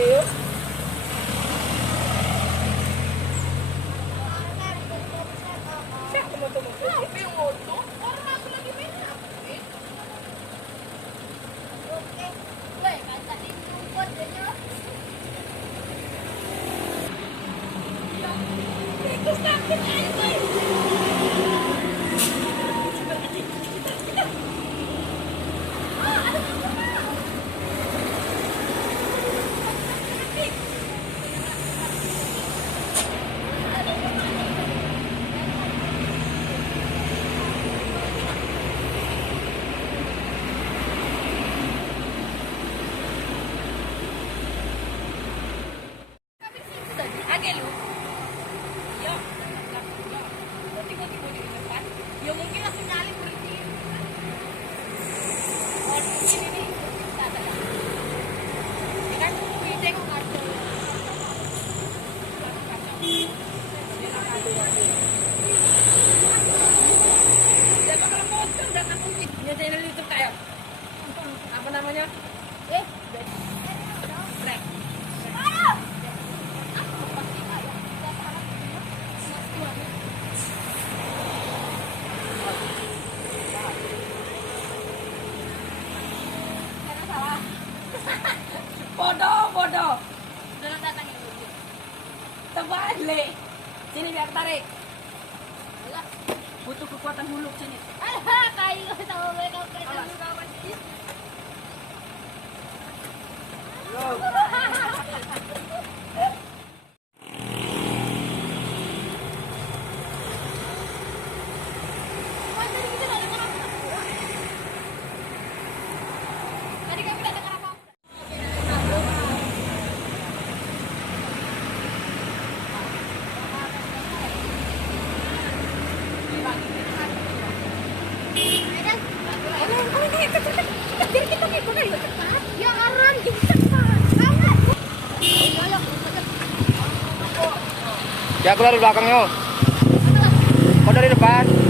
yuk. Siapa moto-moto? Siapa yang moto? Orang aku lagi main update. Oke. Weh, kata di rumput aja. Itu sakit aja. Agak lu. Yo. Tiba-tiba di depan. Ya mungkin langsung nyalip berhenti. Oh, ini nih. Ada. Ya kan kita kok ada. Jangan kalau motor udah aku punya channel YouTube kayak apa namanya? Trek. Bodoh. Jangan datang ini. Terbalik. Sini biar tarik. Butuh kekuatan huluk sini. Alah, kayu tahu mereka kawan. Tadi kami tidak dengar apa-apa. Ya orang Ya, aku dari belakangnya. Kau dari depan.